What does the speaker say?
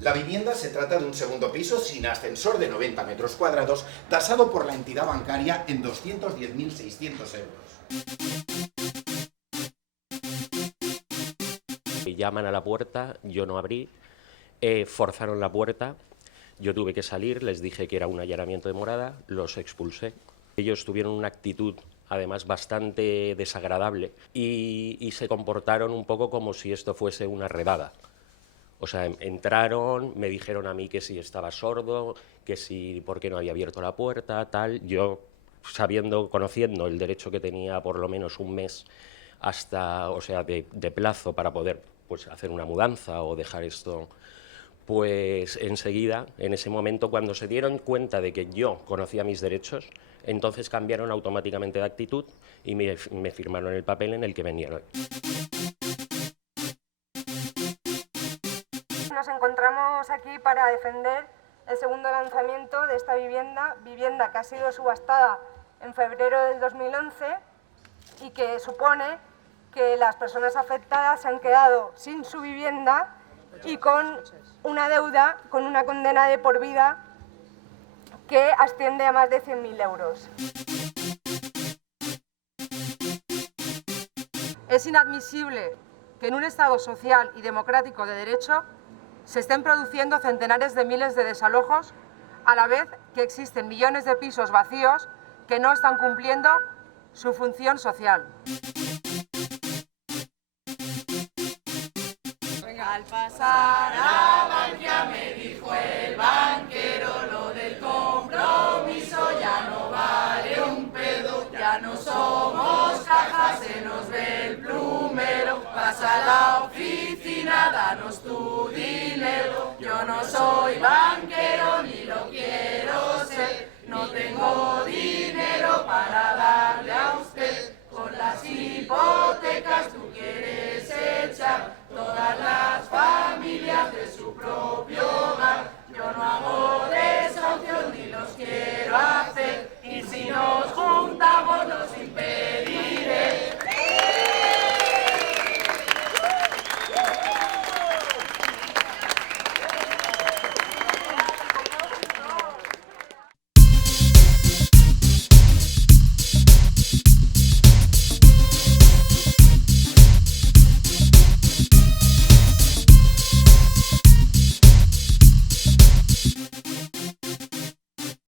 La vivienda se trata de un segundo piso sin ascensor de 90 metros cuadrados, tasado por la entidad bancaria en 210.600 euros. Llaman a la puerta, yo no abrí, forzaron la puerta, yo tuve que salir, les dije que era un allanamiento de morada, los expulsé. Ellos tuvieron una actitud además bastante desagradable y se comportaron un poco como si esto fuese una redada. O sea, entraron, me dijeron a mí que si estaba sordo, que si por qué no había abierto la puerta, tal. Yo, conociendo el derecho que tenía por lo menos un mes hasta, o sea, de plazo para poder pues, hacer una mudanza o dejar esto, pues enseguida, en ese momento, cuando se dieron cuenta de que yo conocía mis derechos, entonces cambiaron automáticamente de actitud y me firmaron el papel en el que venían. Nos encontramos aquí para defender el segundo lanzamiento de esta vivienda que ha sido subastada en febrero del 2011 y que supone que las personas afectadas se han quedado sin su vivienda y con una deuda, con una condena de por vida que asciende a más de 100.000 euros. Es inadmisible que en un Estado social y democrático de derecho se estén produciendo centenares de miles de desalojos a la vez que existen millones de pisos vacíos que no están cumpliendo su función social. Al pasar a Bankia me dijo el banquero, lo del compromiso ya no vale un pedo, ya no somos cajas, se nos ve el plumero, pasa a la oficina, danos tu dinero, yo no soy banquero ni lo quiero ser, no tengo dinero para darle a usted, con las hipotecas